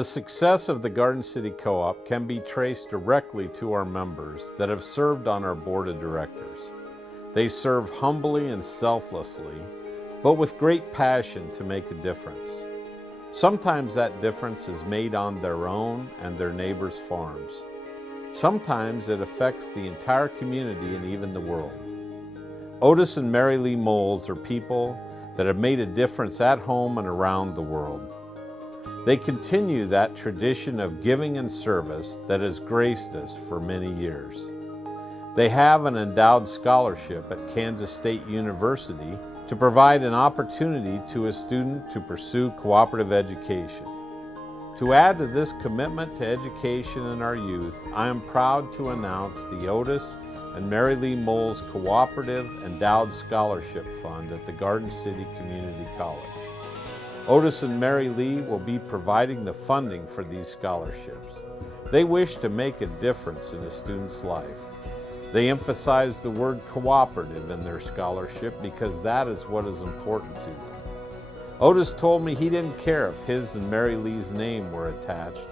The success of the Garden City Co-op can be traced directly to our members that have served on our board of directors. They serve humbly and selflessly, but with great passion to make a difference. Sometimes that difference is made on their own and their neighbors' farms. Sometimes it affects the entire community and even the world. Otis and Mary Lee Molz are people that have made a difference at home and around the world. They continue that tradition of giving and service that has graced us for many years. They have an endowed scholarship at Kansas State University to provide an opportunity to a student to pursue cooperative education. To add to this commitment to education in our youth, I am proud to announce the Otis and Mary Lee Molz Cooperative Endowed Scholarship Fund at the Garden City Community College. Otis and Mary Lee will be providing the funding for these scholarships. They wish to make a difference in a student's life. They emphasize the word cooperative in their scholarship because that is what is important to them. Otis told me he didn't care if his and Mary Lee's name were attached,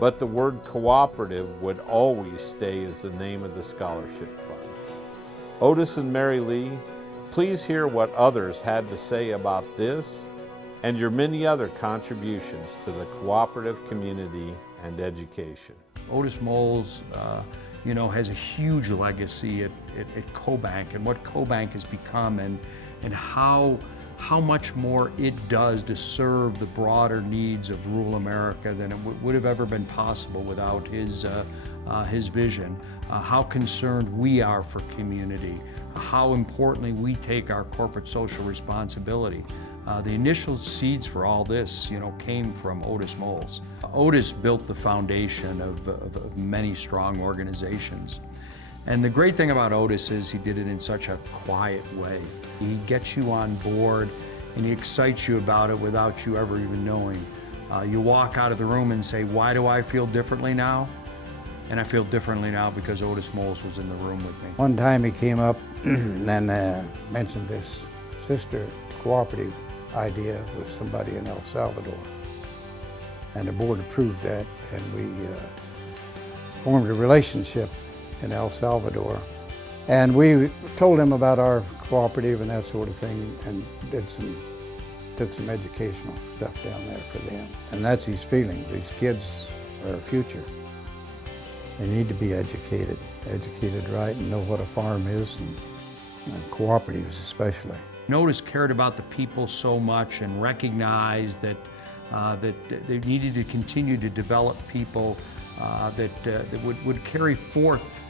but the word cooperative would always stay as the name of the scholarship fund. Otis and Mary Lee, please hear what others had to say about this and your many other contributions to the cooperative community and education. Otis Molz has a huge legacy at CoBank and what CoBank has become and how much more it does to serve the broader needs of rural America than it would have ever been possible without his vision. How concerned we are for community, how importantly we take our corporate social responsibility. The initial seeds for all this, came from Otis Molz. Otis built the foundation of many strong organizations. And the great thing about Otis is he did it in such a quiet way. He gets you on board and he excites you about it without you ever even knowing. You walk out of the room and say, why do I feel differently now? And I feel differently now because Otis Molz was in the room with me. One time he came up and mentioned this sister cooperative idea with somebody in El Salvador. And the board approved that, and we formed a relationship in El Salvador. And we told him about our cooperative and that sort of thing, and did some educational stuff down there for them. And that's his feeling. These kids are our future. They need to be educated right, and know what a farm is, and cooperatives especially. Otis cared about the people so much and recognized that they needed to continue to develop people that would carry forth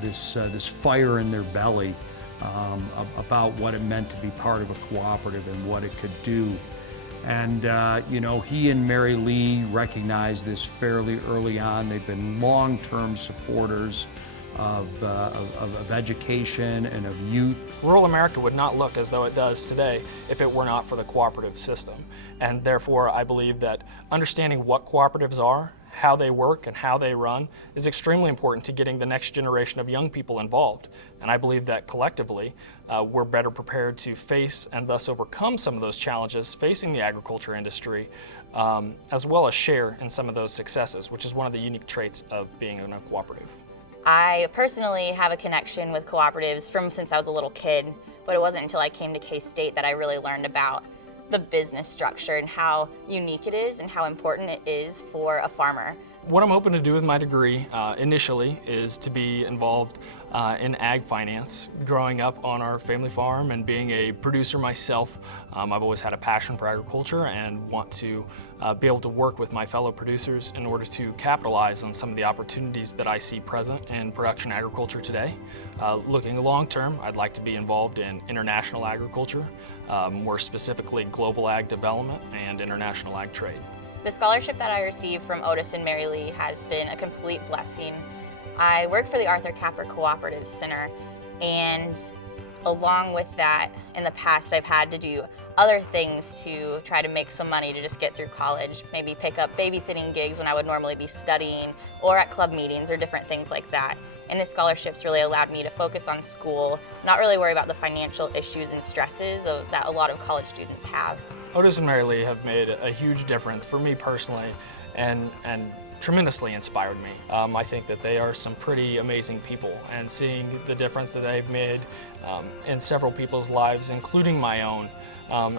this fire in their belly about what it meant to be part of a cooperative and what it could do. And he and Mary Lee recognized this fairly early on. They've been long-term supporters of education and of youth. Rural America would not look as though it does today if it were not for the cooperative system. And therefore, I believe that understanding what cooperatives are, how they work, and how they run is extremely important to getting the next generation of young people involved. And I believe that collectively, we're better prepared to face and thus overcome some of those challenges facing the agriculture industry, as well as share in some of those successes, which is one of the unique traits of being in a cooperative. I personally have a connection with cooperatives from since I was a little kid, but it wasn't until I came to K-State that I really learned about the business structure and how unique it is and how important it is for a farmer. What I'm hoping to do with my degree initially is to be involved in ag finance. Growing up on our family farm and being a producer myself, I've always had a passion for agriculture and want to be able to work with my fellow producers in order to capitalize on some of the opportunities that I see present in production agriculture today. Looking long term, I'd like to be involved in international agriculture, more specifically global ag development and international ag trade. The scholarship that I received from Otis and Mary Lee has been a complete blessing. I work for the Arthur Capper Cooperative Center, and along with that, in the past I've had to do other things to try to make some money to just get through college, maybe pick up babysitting gigs when I would normally be studying, or at club meetings or different things like that. And this scholarship's really allowed me to focus on school, not really worry about the financial issues and stresses that a lot of college students have. Otis and Mary Lee have made a huge difference for me personally and tremendously inspired me. I think that they are some pretty amazing people, and seeing the difference that they've made in several people's lives, including my own,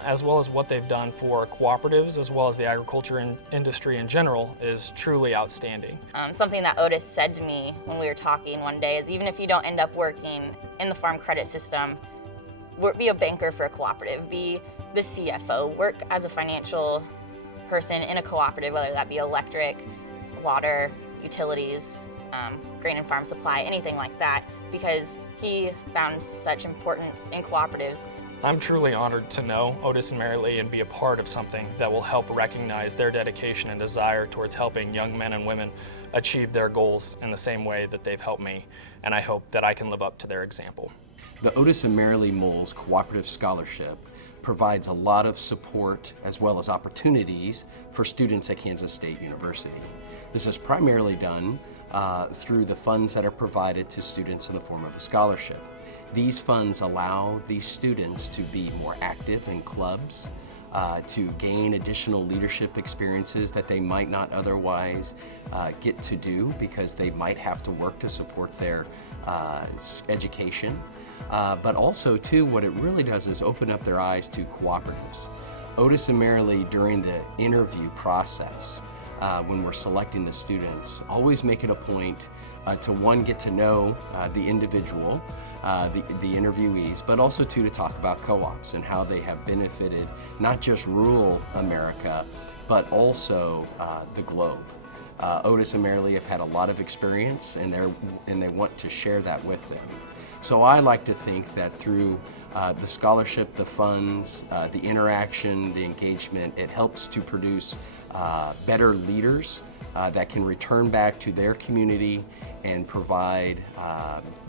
as well as what they've done for cooperatives as well as the agriculture industry in general, is truly outstanding. Something that Otis said to me when we were talking one day is, even if you don't end up working in the farm credit system, be a banker for a cooperative, be the CFO, work as a financial person in a cooperative, whether that be electric, water, utilities, grain and farm supply, anything like that, because he found such importance in cooperatives. I'm truly honored to know Otis and Mary Lee and be a part of something that will help recognize their dedication and desire towards helping young men and women achieve their goals in the same way that they've helped me, and I hope that I can live up to their example. The Otis and Mary Lee Molz Cooperative Scholarship provides a lot of support as well as opportunities for students at Kansas State University. This is primarily done through the funds that are provided to students in the form of a scholarship. These funds allow these students to be more active in clubs, to gain additional leadership experiences that they might not otherwise get to do because they might have to work to support their education. But also, too, what it really does is open up their eyes to cooperatives. Otis and Mary Lee, during the interview process, when we're selecting the students, always make it a point to, one, get to know the individual, the interviewees, but also, two, to talk about co-ops and how they have benefited not just rural America, but also the globe. Otis and Mary Lee have had a lot of experience, and they want to share that with them. So I like to think that through the scholarship, the funds, the interaction, the engagement, it helps to produce better leaders that can return back to their community and provide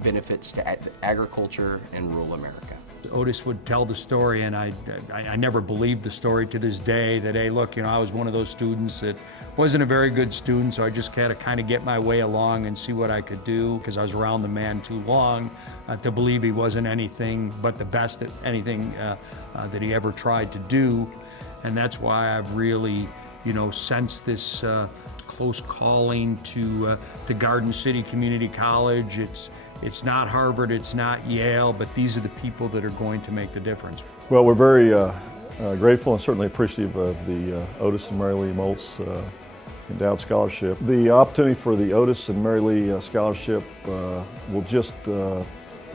benefits to agriculture and rural America. Otis would tell the story, and I never believed the story to this day, that, hey, look, I was one of those students that wasn't a very good student, so I just had to kind of get my way along and see what I could do, because I was around the man too long to believe he wasn't anything but the best at anything that he ever tried to do. And that's why I've really, sensed this close calling to Garden City Community College. It's not Harvard, it's not Yale, but these are the people that are going to make the difference. Well, we're very grateful and certainly appreciative of the Otis and Mary Lee Molz Endowed Scholarship. The opportunity for the Otis and Mary Lee Scholarship will just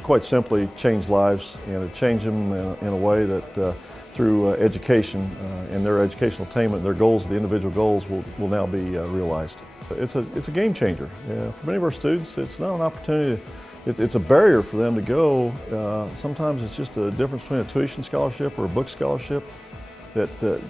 quite simply change lives, and change them in a way that through education and their educational attainment, their goals, the individual goals will now be realized. It's a game changer. For many of our students, it's not an opportunity. It's a barrier for them to go. Sometimes it's just a difference between a tuition scholarship or a book scholarship, that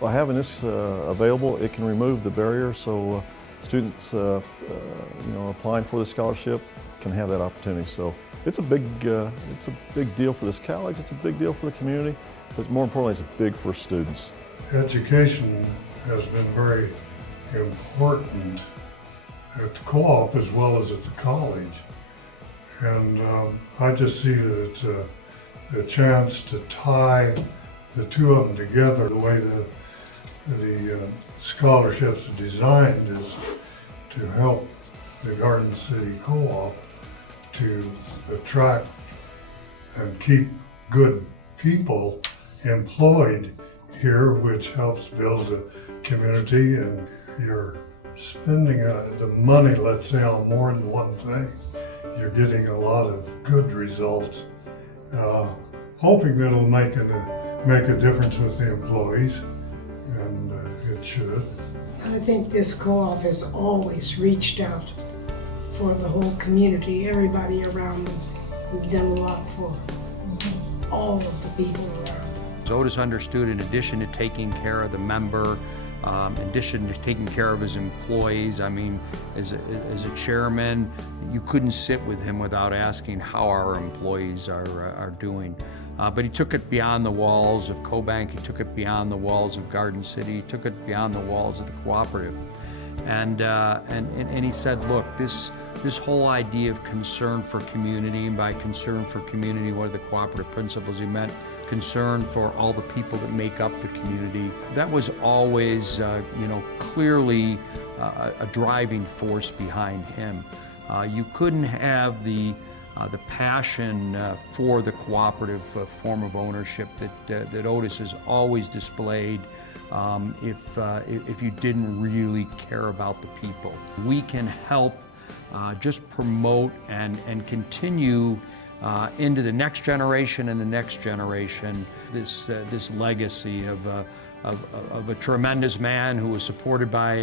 by having this available, it can remove the barrier, so students applying for the scholarship can have that opportunity. So it's a big deal for this college, it's a big deal for the community, but more importantly, it's big for students. Education has been very important at the co-op as well as at the college. And I just see that it's a chance to tie the two of them together. The way the scholarships are designed is to help the Garden City Co-op to attract and keep good people employed here, which helps build a community. And you're spending the money, let's say, on more than one thing. You're getting a lot of good results, hoping that it'll make a difference with the employees, and it should. I think this co-op has always reached out for the whole community, everybody around them. We've done a lot for all of the people around. Otis understood, in addition to taking care of the member, in addition to taking care of his employees, as a chairman, you couldn't sit with him without asking how our employees are doing. But he took it beyond the walls of CoBank, he took it beyond the walls of Garden City, he took it beyond the walls of the cooperative. And he said, look, this whole idea of concern for community, and by concern for community, what are the cooperative principles he meant? concern for all the people that make up the community. That was always, clearly a driving force behind him. You couldn't have the passion for the cooperative form of ownership that Otis has always displayed if you didn't really care about the people. We can help just promote and continue into the next generation and the next generation this legacy of a tremendous man who was supported by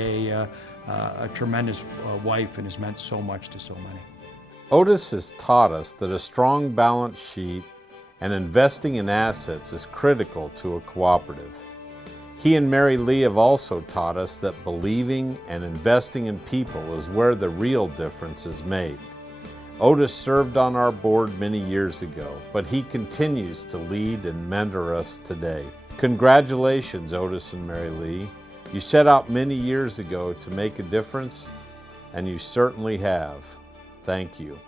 a tremendous wife and has meant so much to so many. Otis has taught us that a strong balance sheet and investing in assets is critical to a cooperative. He and Mary Lee have also taught us that believing and investing in people is where the real difference is made. Otis served on our board many years ago, but he continues to lead and mentor us today. Congratulations, Otis and Mary Lee. You set out many years ago to make a difference, and you certainly have. Thank you.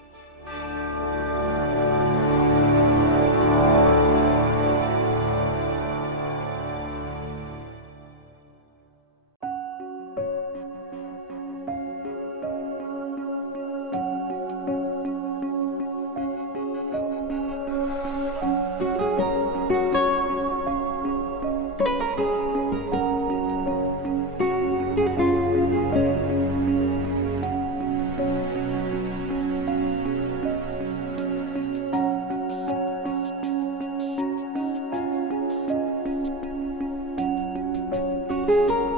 Thank you.